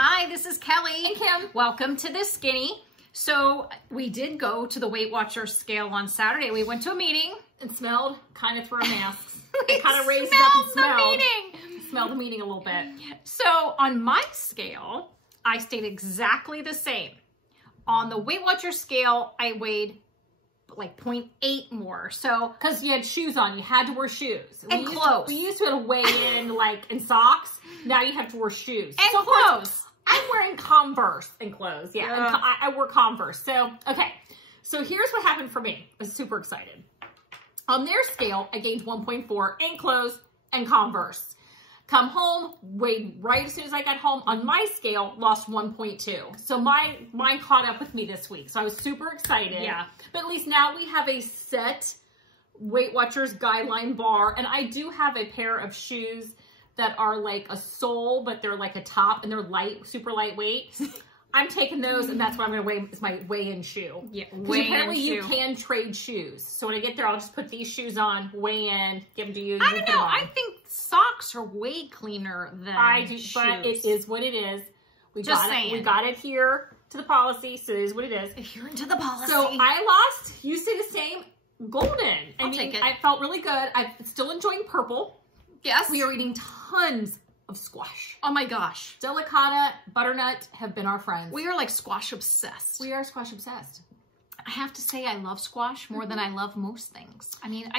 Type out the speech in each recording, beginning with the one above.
Hi, this is Kelly. And Kim. Welcome to This Skinny. So we did go to the Weight Watchers scale on Saturday. We went to a meeting. And smelled kind of through a mask. It kind of raised smelled up and smelled. the meeting. Smelled the meeting a little bit. So on my scale, I stayed exactly the same. On the Weight Watchers scale, I weighed like 0.8 more. So because you had shoes on, you had to wear shoes and clothes. We used to have to weigh in like in socks. Now you have to wear shoes and so clothes. I'm wearing Converse and clothes. Yeah, and I wear Converse. So okay, so here's what happened for me. I was super excited. On their scale, I gained 1.4 in clothes and Converse. Come home, weighed right as soon as I got home. On my scale, lost 1.2. So mine caught up with me this week. So I was super excited. Yeah. But at least now we have a set Weight Watchers guideline bar. And I do have a pair of shoes that are like a sole, but they're like a top and they're light, super lightweight. I'm taking those, and that's what I'm going to weigh is my weigh-in shoe. Yeah, because apparently you can trade shoes. So when I get there, I'll just put these shoes on, weigh in, give them to you. I don't know. I think socks are way cleaner than shoes. But it is what it is. We saying. We got it here to the policy, so it is what it is. If you're into the policy. So I lost. You say the same. Golden. I'll take it. I felt really good. I'm still enjoying purple. Yes. We are eating tons of squash. Oh my gosh. Delicata, butternut have been our friends. We are like squash obsessed. We are squash obsessed. I have to say I love squash more than I love most things. I mean,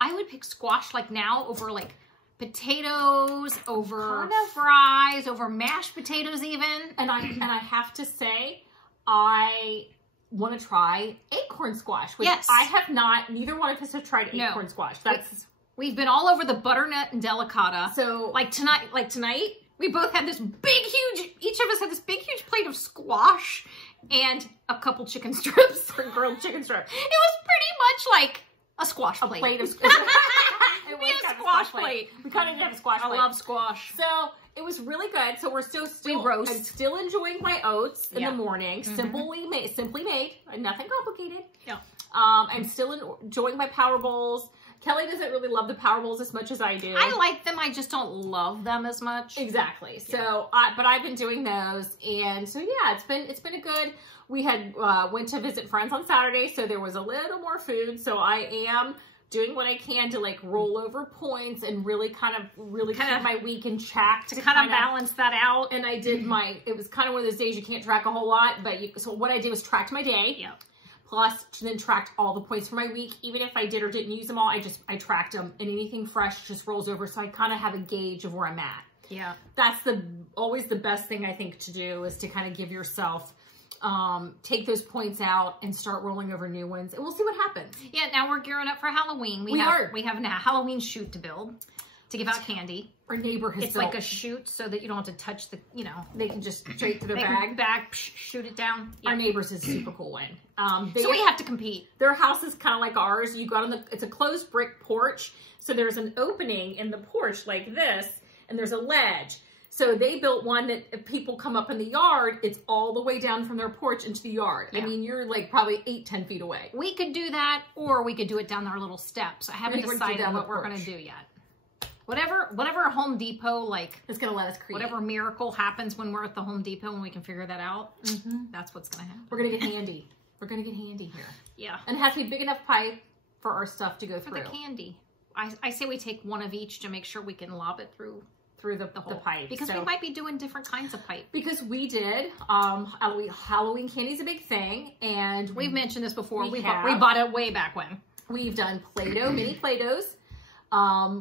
I would pick squash like now over like potatoes, over fries, over mashed potatoes even. And I have to say, I want to try acorn squash, which I have not, neither one of us have tried acorn squash. We've been all over the butternut and delicata. So like tonight, we both had this big, huge, each of us had this big, huge plate of squash and a couple chicken strips. Grilled chicken strips. It was pretty much like a squash plate. A plate of squash. We had a squash plate. We kind of have a squash plate. I love squash. So it was really good. So we're still we roast. I'm still enjoying my oats in the morning. Simply made, nothing complicated. Yeah. I'm still enjoying my Power Bowls. Kelly doesn't really love the Power Bowls as much as I do. I like them. I just don't love them as much. Exactly. So, but I've been doing those, and so yeah, it's been a good. We had went to visit friends on Saturday, so there was a little more food. So I am doing what I can to like roll over points and really keep my week in check to kind of balance that out. And I did it was kind of one of those days you can't track a whole lot, but so what I did was tracked my day. Yeah. Plus, then tracked all the points for my week. Even if I did or didn't use them all, I tracked them, and anything fresh just rolls over, so I kind of have a gauge of where I'm at. Yeah. That's always the best thing I think to do is to kind of give yourself, take those points out and start rolling over new ones, and we'll see what happens. Yeah, now we're gearing up for Halloween. We have a Halloween shoot to build to give out candy. Our neighbor has It's like a chute so that you don't have to touch the, they can just straight to their shoot it down. Our neighbor's is a super cool one. So we have to compete. Their house is kind of like ours. You got it's a closed brick porch. So there's an opening in the porch like this, and there's a ledge. So they built one that if people come up in the yard, it's all the way down from their porch into the yard. Yeah. I mean, you're like probably 8-10 feet away. We could do that, or we could do it down our little steps. I haven't decided what we're going to do yet. Whatever Home Depot, like, it's going to let us create. Whatever miracle happens when we're at the Home Depot and we can figure that out, that's what's going to happen. We're going to get handy. We're going to get handy here. Yeah. And it has to be big enough pipe for our stuff to go through. For the candy. I say we take one of each to make sure we can lob it through the pipe. Because we might be doing different kinds of pipe. Because we did, Halloween candy's a big thing, and we've mentioned this before. We bought it way back when. We've done Play-Doh, mini Play-Dohs,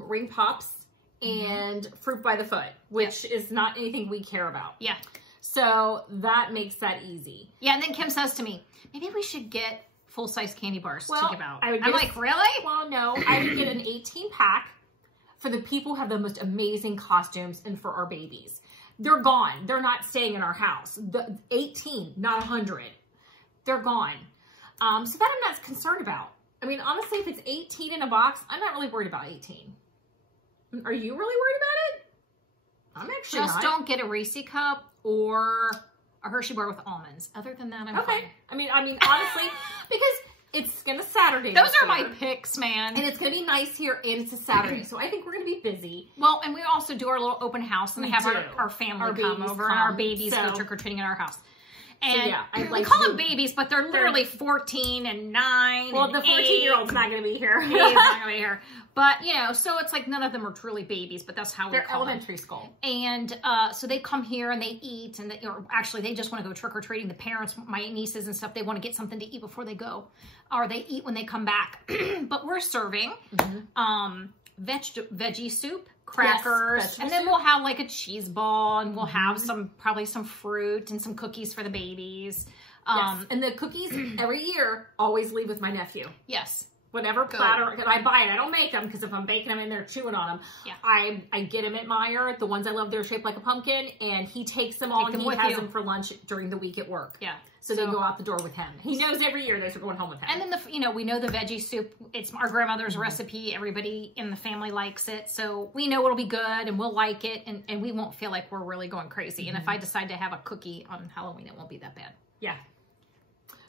ring pops, and fruit by the foot, which is not anything we care about. Yeah. So that makes that easy. Yeah, and then Kim says to me, maybe we should get full-size candy bars to give out. I'm like, really? Well, no. I would get an 18-pack for the people who have the most amazing costumes and for our babies. They're gone. They're not staying in our house. The 18, not 100. They're gone. So that I'm not concerned about. I mean, honestly, if it's 18 in a box, I'm not really worried about 18. Are you really worried about it? I'm actually not. Don't get a Reese cup or a Hershey bar with almonds. Other than that, I'm fine. I mean, honestly, because It's gonna Saturday. Those are my picks, man. And it's gonna be nice here, and it's a Saturday, so I think we're gonna be busy. Well, and we also do our little open house and have our family come over and our babies go trick-or-treating in our house. And so, yeah, we call them babies, but they're literally 14 and 9. Well, the 14-year-old's not going to be here. He's not going to be here. But, you know, so it's like none of them are truly babies, but that's how we call them. They're elementary school. And so they come here and they eat, and or actually they just want to go trick-or-treating. The parents, my nieces and stuff, they want to get something to eat before they go. Or they eat when they come back. But we're serving veggie soup, crackers, yes, and then we'll have like a cheese ball, and we'll have probably some fruit and some cookies for the babies. Yes. And the cookies every year always leave with my nephew. Yes. Whatever platter, because I buy it. I don't make them, because if I'm baking them in there chewing on them, yeah. I get them at Meijer. The ones I love, they're shaped like a pumpkin, and he takes them all and he has them for lunch during the week at work. Yeah. So they go out the door with him. He knows every year those are going home with him. And then we know the veggie soup. It's our grandmother's recipe. Everybody in the family likes it, so we know it'll be good and we'll like it, and we won't feel like we're really going crazy. And if I decide to have a cookie on Halloween, it won't be that bad. Yeah.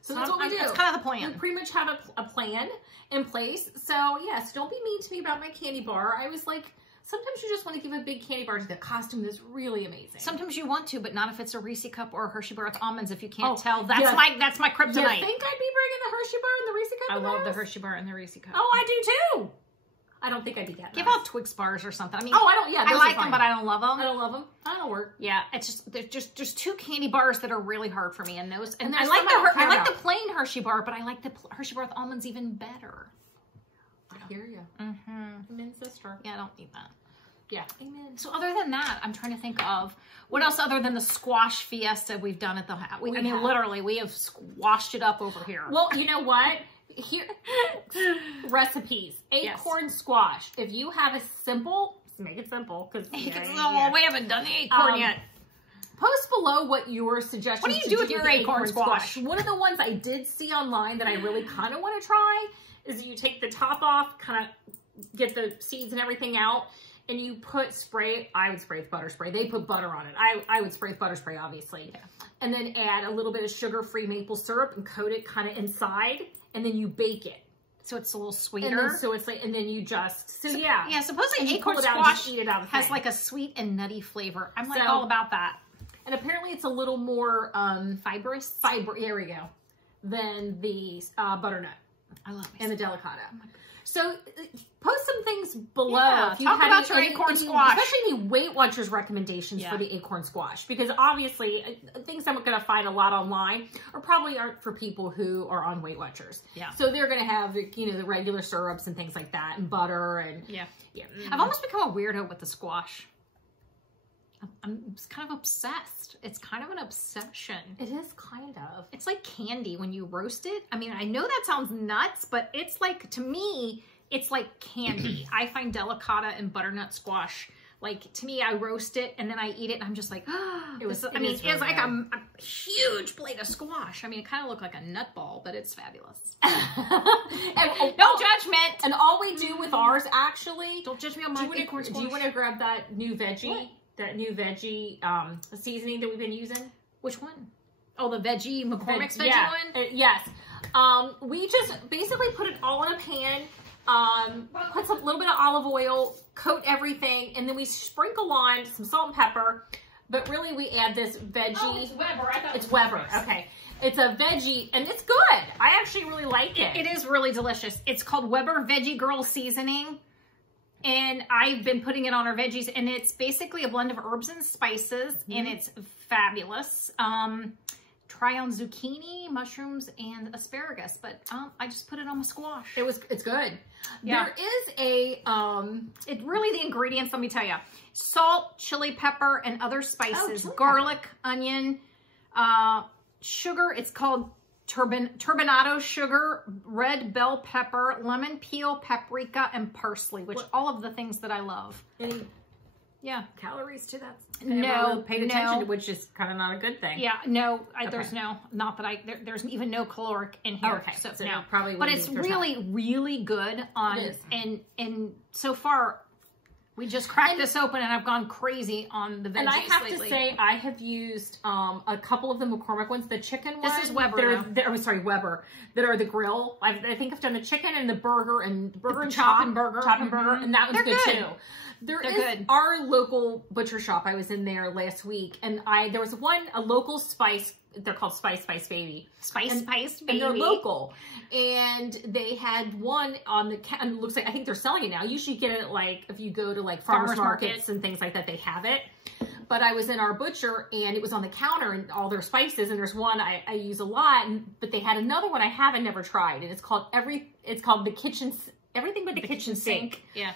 So that's what we do. That's kind of the plan. We pretty much have a plan in place. So yes, don't be mean to me about my candy bar. I was like, sometimes you just want to give a big candy bar to the costume that's really amazing. Sometimes you want to, but not if it's a Reese cup or a Hershey bar with almonds. If you can't tell, that's my kryptonite. You think I'd be bringing the Hershey bar and the Reese cup? I love the Hershey bar and the Reese cup. Oh, I do too. I don't think I'd be that. Give out Twix bars or something. I mean, I don't. Yeah, I like them, but I don't love them. I don't love them. I don't work. Yeah, it's just two candy bars that are really hard for me, and those. And I like the plain Hershey bar, but I like the Hershey bar with almonds even better. I hear you. Amen, sister. Yeah, I don't need that. Yeah. Amen. So other than that, I'm trying to think of what else other than the squash fiesta we've done at the house. I mean, literally, we have squashed it up over here. Well, you know what? Here, recipes. Acorn squash. If you have a simple, make it simple, because we haven't done the acorn yet. Post below what your suggestions. What do you do with your acorn squash? One of the ones I did see online that I really kind of want to try is you take the top off, kind of get the seeds and everything out, and you put spray. I would spray with butter spray. They put butter on it. I would spray with butter spray, obviously. Yeah. And then add a little bit of sugar-free maple syrup and coat it kind of inside. And then you bake it. So it's a little sweeter. And then, so it's like, and then you just, yeah. Yeah, supposedly acorn squash has like a sweet and nutty flavor. I'm like all about that. And apparently it's a little more fibrous. There we go. Than the butternut. I love it. And the delicata. So post some things below. Yeah, if you talk about your acorn squash. Especially any Weight Watchers recommendations for the acorn squash. Because obviously, things I'm going to find a lot online probably aren't for people who are on Weight Watchers. Yeah. So they're going to have, the regular syrups and things like that, and butter and... Yeah. I've almost become a weirdo with the squash. I'm kind of obsessed. It's kind of an obsession. It is kind of. It's like candy when you roast it. I mean, I know that sounds nuts, but it's like, to me, it's like candy. I find delicata and butternut squash, like, to me, I roast it and then I eat it and I'm just like, it's like a huge plate of squash. I mean, it kind of looked like a nut ball, but it's fabulous. No judgment. And all we do with ours, actually. Don't judge me on my acorn squash. Do you want to grab that new veggie? What? That new veggie seasoning that we've been using. Which one? Oh, the veggie, McCormick's veggie one? Yes. We just basically put it all in a pan, put a little bit of olive oil, coat everything, and then we sprinkle on some salt and pepper. But really, we add this veggie. Oh, it's Weber. I thought it's Weber. Okay. It's a veggie, and it's good. I actually really like it. It is really delicious. It's called Weber Veggie Girl Seasoning. And I've been putting it on our veggies, and it's basically a blend of herbs and spices, and it's fabulous. Try on zucchini, mushrooms, and asparagus, but I just put it on my squash. It's good. Yeah. There is a really the ingredients. Let me tell you: salt, chili pepper, and other spices, garlic, onion, sugar. It's called turbinado sugar, red bell pepper, lemon peel, paprika, and parsley, which all of the things that I love. Any calories to that? No, paid attention to, which is kind of not a good thing. Yeah, no, there's there's even no caloric in here. Okay, so no, probably. But it's really, really good on, and so far, We just cracked this open and I've gone crazy on the veggies. And I have lately. to say, I have used a couple of the McCormick ones. The chicken ones. This is Weber. Weber. That are the grill. I think I've done the chicken and the burger and chop and burger. Chop and burger, and that was good too. They're good. Our local butcher shop. I was in there last week, and there was a local spice. They're called Spice Baby. Spice Baby. And they're local. And they had one on the, and it looks like, I think they're selling it now. You usually get it like, if you go to like farmers markets and things like that, they have it. But I was in our butcher and it was on the counter and all their spices. And there's one I use a lot, but they had another one I haven't never tried. And it's called the kitchen, everything but the kitchen sink. Yeah.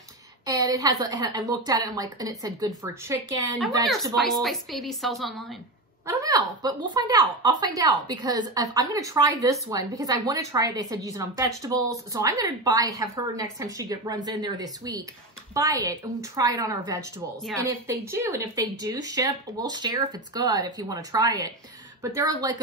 And it has, I looked at it and and it said good for chicken, I wonder vegetables. if Spice Baby sells online. I don't know, but we'll find out. I'll find out because I'm going to try this one because I want to try it. They said use it on vegetables. So I'm going to have her next time she runs in there this week, buy it and try it on our vegetables. Yeah. And if they do ship, we'll share if it's good, if you want to try it. But they're like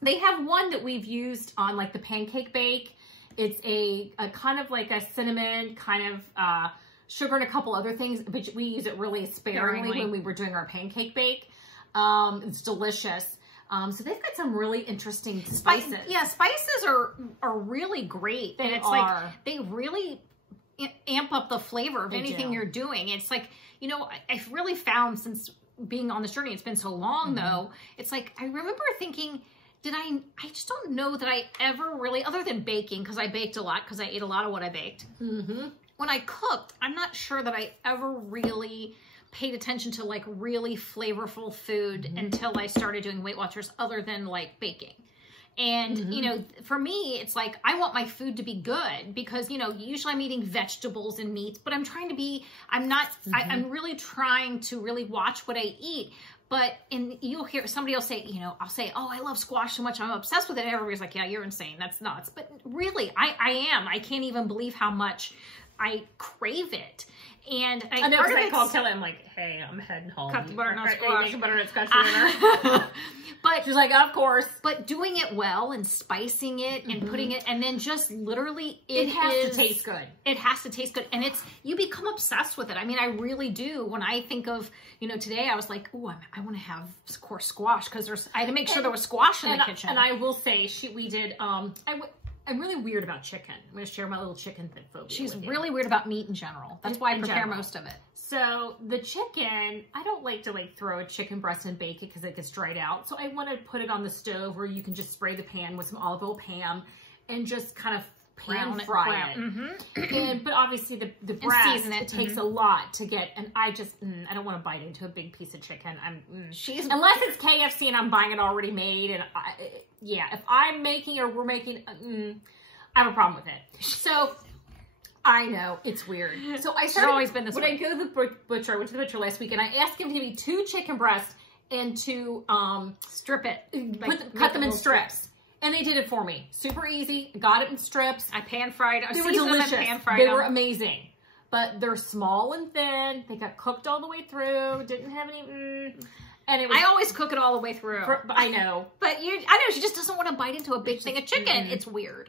they have one that we've used on like the pancake bake. It's a kind of like a cinnamon kind of, sugar and a couple other things, but we use it really sparingly when we were doing our pancake bake. It's delicious. So they've got some really interesting spices. Yeah, spices are really great. And it's like, they really amp up the flavor of anything you're doing. It's like, you know, I've really found since being on this journey, it's been so long though, it's like, I remember thinking, I just don't know that I ever really, other than baking, because I baked a lot, because I ate a lot of what I baked. When I cooked, I'm not sure that I ever really paid attention to like really flavorful food until I started doing Weight Watchers, other than like baking. And, you know, for me, it's like, I want my food to be good because, you know, usually I'm eating vegetables and meats, but I'm trying to be, I'm really trying to really watch what I eat. But, and you'll hear, somebody will say, you know, I'll say, oh, I love squash so much, I'm obsessed with it. Everybody's like, yeah, you're insane. That's nuts. But really, I am. I can't even believe how much I crave it. And I know, because I called Kelly, I'm like, hey, I'm heading home. Cut the butternut squash. Make butternut squash for dinner. But she's like, of course. But doing it well and spicing it and putting it, and then just literally, it has to taste good. It has to taste good. And you become obsessed with it. I mean, I really do. When I think of, you know, today I was like, oh, I want to have, of course, squash, because I had to make sure there was squash in the kitchen. And I will say, we did, I'm really weird about chicken. I'm going to share my little chicken phobia. She's really weird about meat in general. That's why I prepare most of it. So the chicken, I don't like to throw a chicken breast and bake it because it gets dried out. So I want to put it on the stove where you can just spray the pan with some olive oil Pam and just kind of pan fry it. But obviously the breast, it takes a lot to get, and I don't want to bite into a big piece of chicken. Unless it's KFC and I'm buying it already made, and if I'm making or we're making, I have a problem with it. So I know it's weird. So I started, always been this way. When I go to the butcher, I went to the butcher last week and I asked him to give me 2 chicken breasts and to strip it, cut them in strips. And they did it for me. Super easy. Got it in strips. I pan fried. They were delicious. They were amazing. But they're small and thin. They got cooked all the way through. Didn't have any. And it was, I always cook it all the way through. I know. But I know she just doesn't want to bite into a big thing of chicken. It's weird.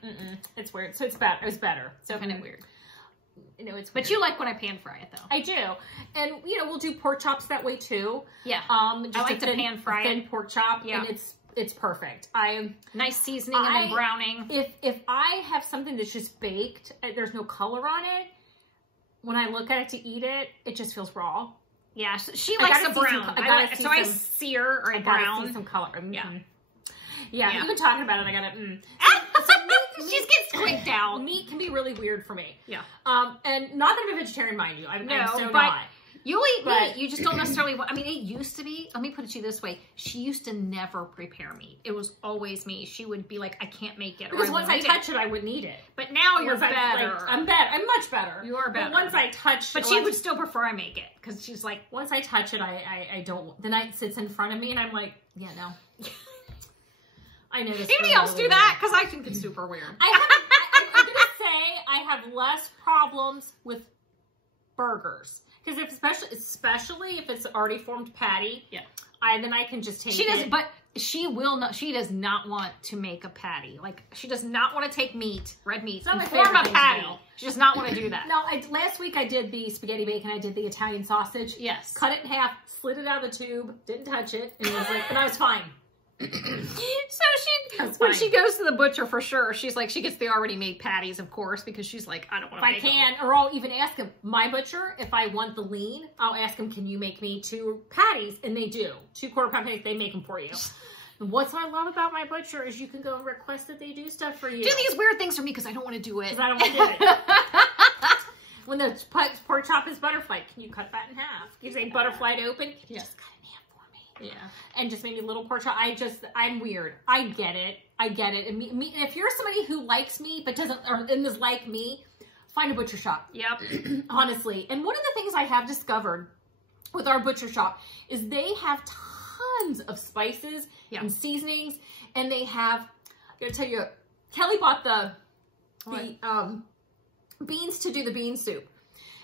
It's weird. So it's better. It's better. So kind of weird. You know, it's weird. But you like when I pan fry it, though. I do. And, you know, we'll do pork chops that way, too. Yeah. Just I like to pan fry thin pork chop. Yeah. And it's perfect. Nice seasoning and then browning. If I have something that's just baked, there's no color on it, when I look at it to eat it, it just feels raw. Yeah, she likes a brown. I sear or I brown. See some color. Yeah. Yeah, you've been talking about it. I got it. She gets squeaked out. Meat can be really weird for me. Yeah. And not that I'm a vegetarian, mind you. I'm so but not. You'll eat meat. You just don't necessarily want. I mean, it used to be. Let me put it to you this way: she used to never prepare meat. It was always me. She would be like, "I can't make it." Because once I touch it, I wouldn't eat it. But now you're better. I'm better. I'm much better. You are better. But once I touch, but she would still prefer I make it because she's like, once I touch it, I don't. The night sits in front of me, and I'm like, yeah, no. I know this. Anybody else do that? Because I think it's super weird. I'm gonna say I have less problems with burgers because especially if it's already formed patty. Yeah. then I can just take She does, it. but she will not. She does not want to make a patty. Like she does not want to take meat, red meat, not and my form favorite a thing to patty. do. She does not want to do that. No, last week I did the spaghetti bacon. I did the Italian sausage. Yes. Cut it in half, slid it out of the tube, didn't touch it, and it was like, and I was fine. So That's when fine. she goes to the butcher for sure, she's like, she gets the already made patties, of course, because she's like, I don't want If to I make can, or I'll even ask him, my butcher, if I want the lean, I'll ask him, can you make me 2 patties? And they do. 2 quarter-pound patties, they make them for you. What's I love about my butcher is you can go and request that they do stuff for you. do these weird things for me because I don't want to do it. Because I don't want to do it. When the pork chop is butterfly, can you cut that in half? You say butterfly open, can you just cut it in half for me? Yeah. And just maybe a little pork chop. I'm weird. I get it. And me, if you're somebody who likes me but doesn't, and is like me, find a butcher shop. Yep. Honestly. And one of the things I have discovered with our butcher shop is they have tons of spices and seasonings, and they have, I gotta tell you, Kelly bought the beans to do the bean soup.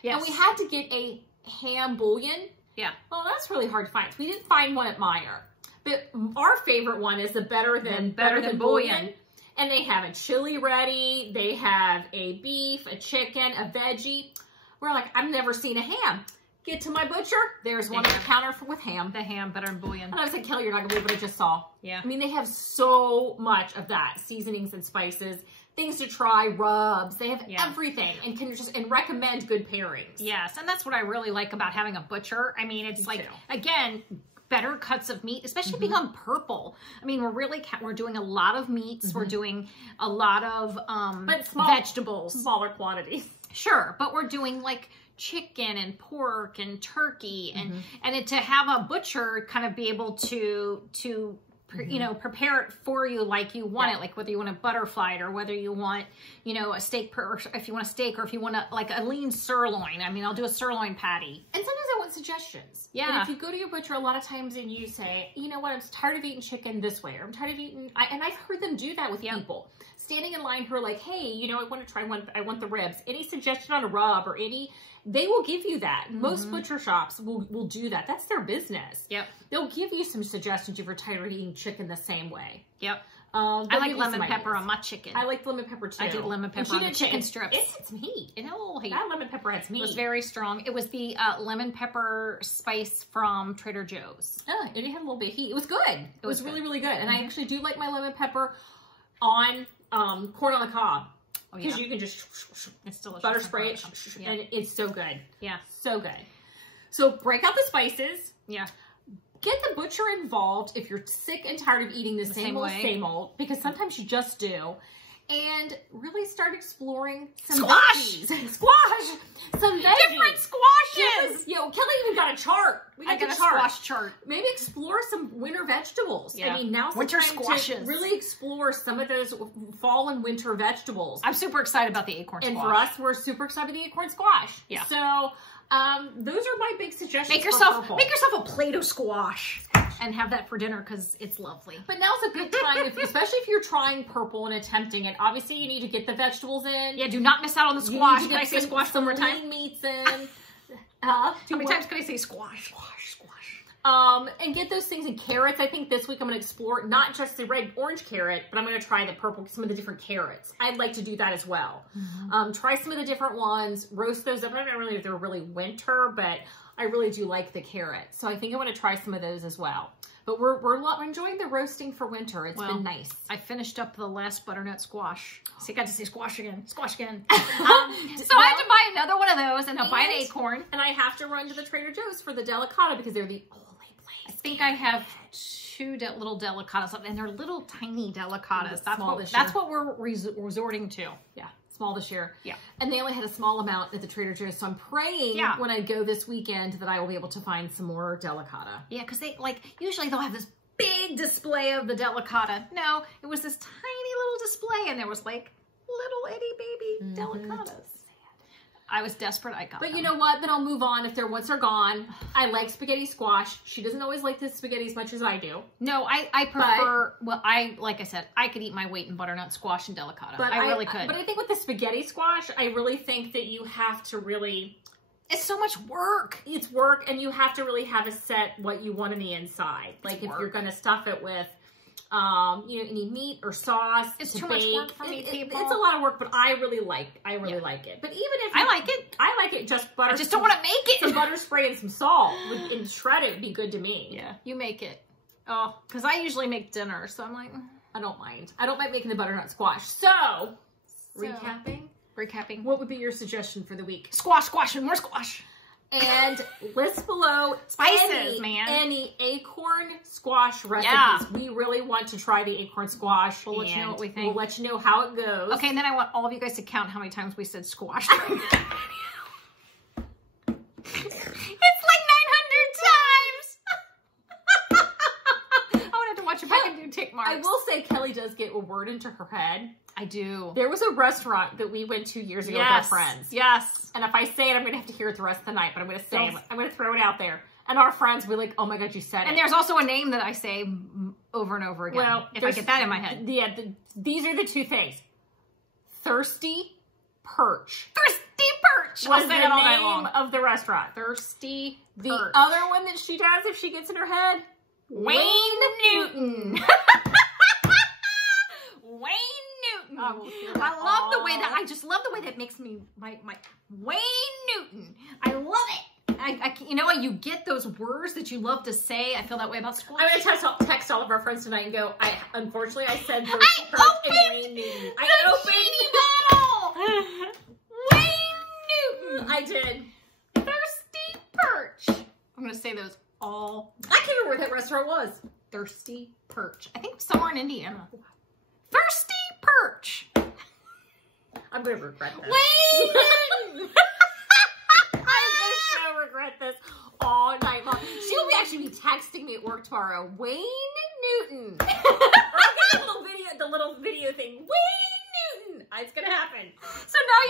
Yes. And we had to get a ham bouillon. Yeah. Well, that's really hard to find. We didn't find one at Meijer. But our favorite one is the Better Than Bouillon. And they have a chili ready. They have a beef, a chicken, a veggie. We're like, I've never seen a ham. Get to my butcher. There's one on the counter with ham. The ham, Better Than Bouillon. And I was like, Kelly, you're not going to believe what I just saw. Yeah. I mean, they have so much of that. Seasonings and spices. Things to try, rubs. They have everything, and can just recommend good pairings. Yes, and that's what I really like about having a butcher. I mean, it's like, again, better cuts of meat, especially being on Purple. I mean, we're doing a lot of meats. We're doing a lot of vegetables. Smaller quantities. Sure, but we're doing like chicken and pork and turkey, and to have a butcher kind of be able to you know, prepare it for you like you want it, like whether you want a butterfly or whether you want, you know, a steak, or if you want a steak, or if you want like a lean sirloin. I mean, I'll do a sirloin patty. And sometimes I want suggestions. Yeah. And if you go to your butcher a lot of times and you say, you know what, I'm tired of eating chicken this way, or I'm tired of eating, and I've heard them do that with people. Standing in line who are like, hey, you know, I want to try one, I want the ribs. Any suggestion on a rub or they will give you that. Most butcher shops will do that. That's their business. Yep. They'll give you some suggestions if you're tired of eating chicken the same way. Yep. I like lemon pepper ideas on my chicken. I like lemon pepper too. I did lemon pepper on the chicken strips. It had some heat. That lemon pepper had some heat. It was very strong. It was the lemon pepper spice from Trader Joe's. Oh, it had a little bit of heat. It was good. It was really, really good. And I actually do like my lemon pepper on corn on the cob. Because you can just it's delicious. Butter spray it, and it's so good. Yeah. So good. So break out the spices. Yeah. Get the butcher involved if you're sick and tired of eating the same old, because sometimes you just do. And really start exploring some squash. Squash. Some veggies. Different squashes. Yo, Kelly even got a chart. I got a squash chart. Maybe explore some winter vegetables. Yeah. I mean, now's winter the time squashes. to really explore some of those fall and winter vegetables. I'm super excited about the acorn squash. And for us, we're super excited about the acorn squash. Yeah. So, those are my big suggestions. Make yourself a Play-Doh squash and have that for dinner because it's lovely. But now's a good time, especially if you're trying Purple and attempting it. Obviously, you need to get the vegetables in. Yeah, do not miss out on the squash. Can I say squash one more time? Lean meats in. How many times can I say squash? Squash. And get those things in carrots. I think this week I'm going to explore not just the orange carrot, but I'm going to try the purple, some of the different carrots. I'd like to do that as well. Try some of the different ones, roast those up. I don't know really if they're really winter, but I really do like the carrot. So I think I want to try some of those as well. But we're enjoying the roasting for winter. It's been nice. I finished up the last butternut squash. So I got to say squash again. Squash again. So I have to buy another one of those and I'll buy an acorn. And I have to run to the Trader Joe's for the delicata because they're the only place. I think I have 2 little delicatas and they're little tiny delicatas. That's what we're resorting to. Yeah. Small this year. Yeah. And they only had a small amount at the Trader Joe's. So I'm praying when I go this weekend that I will be able to find some more delicata. Yeah, because they usually they'll have this big display of the delicata. No, it was this tiny little display and there was like little itty baby delicatas. I was desperate. I got them. But you know what? Then I'll move on once they're gone. I like spaghetti squash. She doesn't always like this spaghetti as much as I do. No, I prefer, like I said, I could eat my weight in butternut squash and delicata. I really could. But I think with the spaghetti squash, I really think that you have to really It's so much work. It's work, and you have to really have a set what you want on the inside. Like if you're going to stuff it with, you know, any meat or sauce. It's too much work for me, people. It's a lot of work, but I really like it. But even if I like it, just butter. I just don't want to make it. Some butter spray and some salt and shred it would be good to me. Yeah, you make it. Oh, because I usually make dinner, so I'm like, I don't mind. I don't mind making the butternut squash. So recapping. What would be your suggestion for the week? Squash, and more squash. And list below spices, any acorn squash recipes. Yeah. We really want to try the acorn squash. We'll let you know what we think. We'll let you know how it goes. Okay, and then I want all of you guys to count how many times we said squash. It's like 900 times. I would have to watch if I can do tick marks. I will say Kelly does get a word into her head. I do. There was a restaurant that we went to years ago with our friends. Yes. And if I say it, I'm going to have to hear it the rest of the night, but I'm going to say it. I'm going to throw it out there. And our friends will be like, oh my God, you said it. And there's also a name that I say over and over again. Well, if I get that in my head. Yeah, these are the two things. Thirsty Perch. Thirsty Perch. Was the name of the restaurant. Thirsty Perch. The other one that she does if she gets in her head, Wayne Newton. Wayne Newton. I love the way that, I just love the way that makes me, my Wayne Newton. I love it. You know what? You get those words that you love to say. I feel that way about squash. I'm going to text all of our friends tonight and go, unfortunately, I said Thirsty Perch and Wayne Newton. I opened Wayne Newton. I did. Thirsty Perch. I'm going to say those all. I can't remember what that restaurant was. Thirsty Perch. I think somewhere in Indiana. Thirsty Perch. I'm going to regret this. Wayne Newton. I'm going to so regret this all night long. She will actually be texting me at work tomorrow. Wayne Newton. The little video thing. Wayne Newton. It's going to happen. So now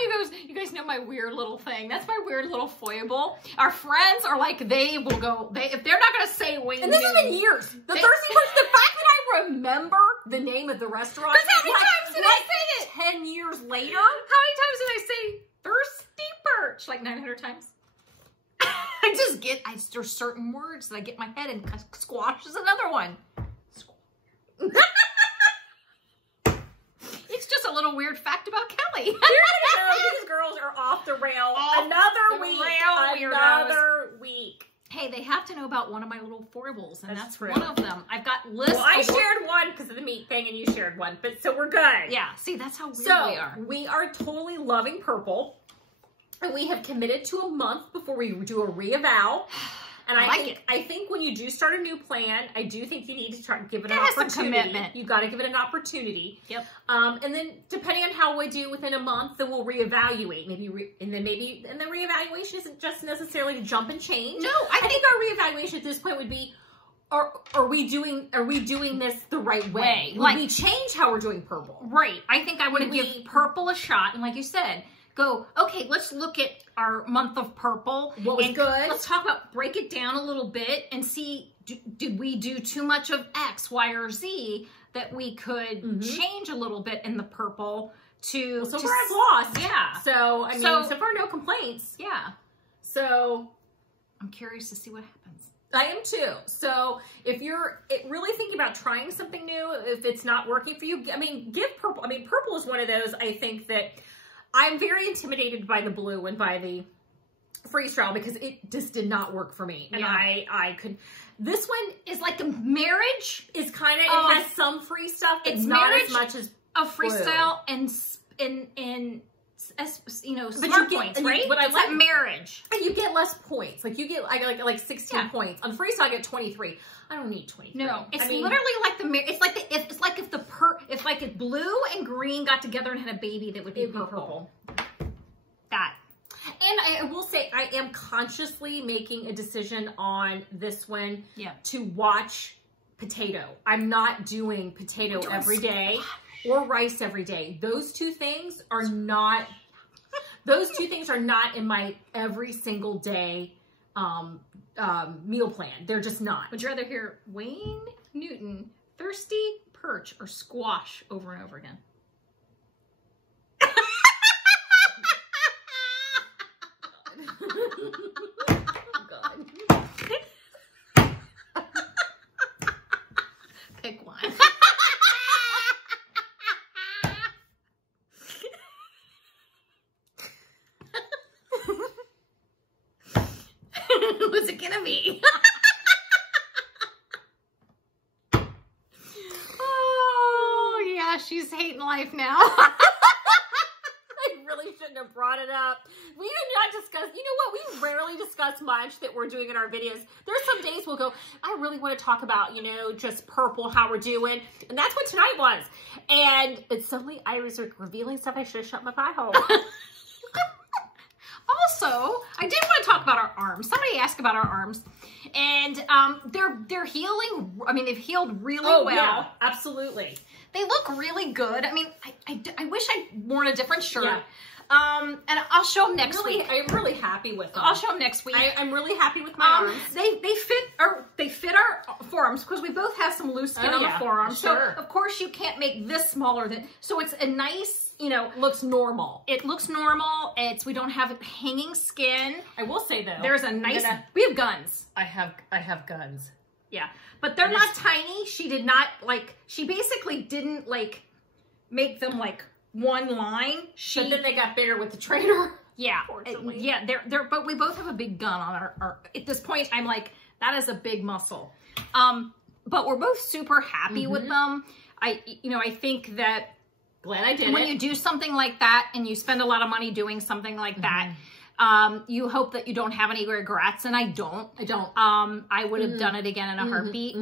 you guys know my weird little thing. That's my weird little foible. Our friends are like, they will go, if they're not going to say Wayne Newton. And this has been years. The Thirsty Perch, the fact that I remember the name of the restaurant. Because how many times did I say it? 10 years later? How many times did I say Thirsty Perch? Like 900 times? There's certain words that I get in my head, and squash is another one. It's just a little weird fact about Kelly. These girls are off the rail. Another week. Hey, they have to know about one of my little foibles, and that's one of them. I've got lists. Well, I shared one because of the meat thing, and you shared one, but so we're good. Yeah, see, that's how weird we are. We are totally loving purple, and we have committed to a month before we do a reavow. And I think when you do start a new plan, I do think you need to try to give it an opportunity. Some commitment. You've got to give it an opportunity. Yep. And then depending on how we do within a month, then we'll reevaluate. And the reevaluation isn't just necessarily to jump and change. No, I think our reevaluation at this point would be, are we doing this the right way? Would we change how we're doing purple? Right. I think I would give purple a shot, and like you said, go, okay, let's look at our month of purple. What was good? Let's talk about, break it down a little bit and see, did we do too much of X, Y, or Z that we could change a little bit in the purple to... Well, so far I've lost. Yeah. So, I mean, so far no complaints. Yeah. So, I'm curious to see what happens. I am too. So if you're really thinking about trying something new, if it's not working for you, I mean, give purple. I mean, purple is one of those, I think that... I'm very intimidated by the blue and by the freestyle because it just did not work for me. And I could, this one is like a marriage. Is kind of, it has some free stuff. It's not as much as of freestyle and you know, but smart points, right? But I like marriage. And you get less points. Like you get, I like 16 points. On freestyle, I get 23. I don't need 23. No, it's literally like if blue and green got together and had a baby, that would be purple. That. And I will say, I am consciously making a decision on this one to watch potato. I'm not doing potato every day or rice every day. Those two things are not in my every single day meal plan. They're just not. Would you rather hear Wayne Newton, Thirsty Perch, or squash over and over again? God. Pick one. What's it gonna be? Oh, yeah, she's hating life now. I really shouldn't have brought it up. We did not discuss, you know what, we rarely discuss much that we're doing in our videos. There's some days we'll go, I really want to talk about, you know, just Purple, how we're doing. And that's what tonight was. And it's suddenly I was revealing stuff I should have shut my pie hole. Also, I did want to talk about our arms. Somebody asked about our arms. And they're healing. I mean, they've healed really well. Yeah, absolutely. They look really good. I mean, I wish I'd worn a different shirt. Yeah. And I'll show them next week. I'm really happy with them. I'll show them next week. I'm really happy with my arms. They fit our forearms because we both have some loose skin on the forearms. Sure. So of course you can't make this smaller than. So it's a nice, you know, looks normal. It looks normal. We don't have hanging skin. I will say though, there's a nice. We have guns. I have guns. Yeah, but they're not tiny. She did not like. She basically didn't like make them like one line. But then they got bigger with the trainer. Yeah, yeah. They're. But we both have a big gun on our. At this point, I'm like, that is a big muscle. But we're both super happy with them. I think that. Glad I did when you do something like that and you spend a lot of money doing something like that, you hope that you don't have any regrets, and I don't. I would have done it again in a heartbeat.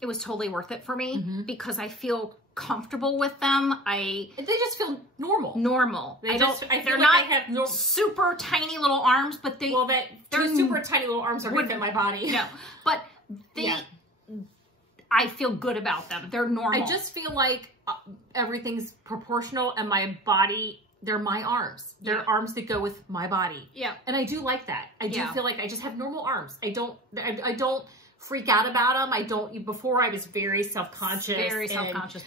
It was totally worth it for me because I feel comfortable with them. They just feel normal. They're not super tiny little arms, but they're super tiny little arms are gonna fit my body. No, but I feel good about them. They're normal. I just feel like everything's proportional, and my body, they're my arms. They're arms that go with my body. Yeah. And I do like that. I do feel like I just have normal arms. I don't freak out about them. Before I was very self-conscious.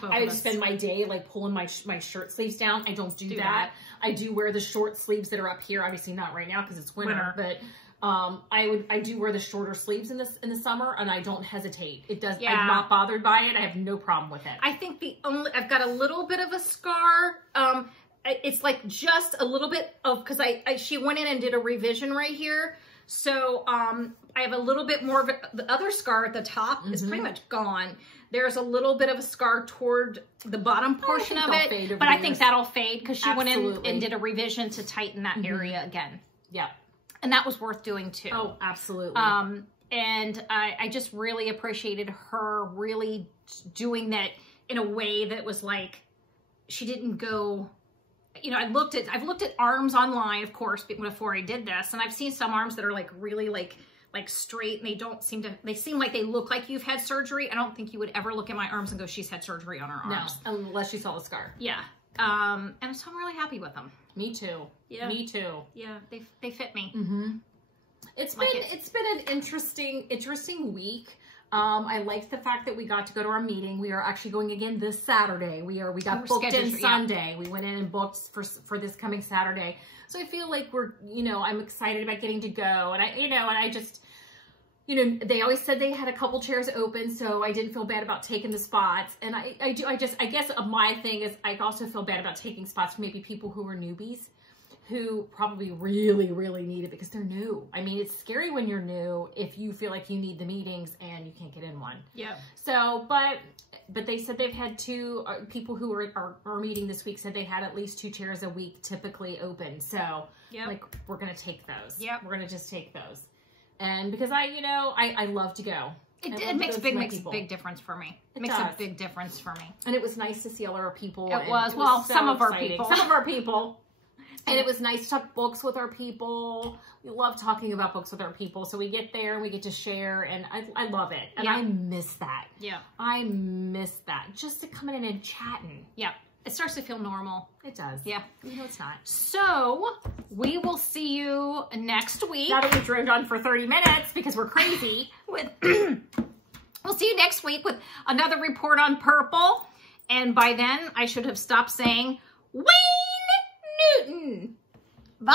I would spend my day like pulling my shirt sleeves down. I don't do that. I do wear the short sleeves that are up here. Obviously not right now because it's winter. But I do wear the shorter sleeves in the summer, and I don't hesitate. It does. Yeah. I'm not bothered by it. I have no problem with it. I think I've got a little bit of a scar. It's like just a little bit of, because she went in and did a revision right here. So I have a little bit more of the other scar at the top is pretty much gone. There's a little bit of a scar toward the bottom portion of it, but I think that'll fade because she went in and did a revision to tighten that area again. Yeah. And that was worth doing too. Oh, absolutely. And I just really appreciated her really doing that in a way that was like, she didn't go, you know, I've looked at arms online, of course, before I did this. And I've seen some arms that are like really like straight, and they seem like they look like you've had surgery. I don't think you would ever look at my arms and go, she's had surgery on her arms. No, unless you saw the scar. Yeah. And so I'm really happy with them. Me too. Yeah. Me too. Yeah. They fit me. It's been an interesting week. I liked the fact that we got to go to our meeting. We are actually going again this Saturday. We got booked in Sunday. We went in and booked for this coming Saturday. So I feel like I'm excited about getting to go. And I just, they always said they had a couple chairs open, so I didn't feel bad about taking the spots. And I guess my thing is I also feel bad about taking spots for maybe people who are newbies, who probably really, really need it because they're new. I mean, it's scary when you're new if you feel like you need the meetings and you can't get in one. Yeah. So, but they said they've had two people who are meeting this week said they had at least 2 chairs a week typically open. So, like, we're going to take those. Yeah. We're going to just take those. And because I love to go. It makes a big difference for me. It makes a big difference for me. And it was nice to see all our people. It was some of our people. Some of our people. And it was nice to talk books with our people. We love talking about books with our people. So we get there and we get to share, and I love it. And I miss that. Yeah. I miss that. Just to come in and chatting. Yeah. It starts to feel normal. It does. Yeah. It's not. So we will see you next week. Now that we drove on for 30 minutes because we're crazy. We'll see you next week with another report on Purple. And by then, I should have stopped saying, Wayne Newton. Bye.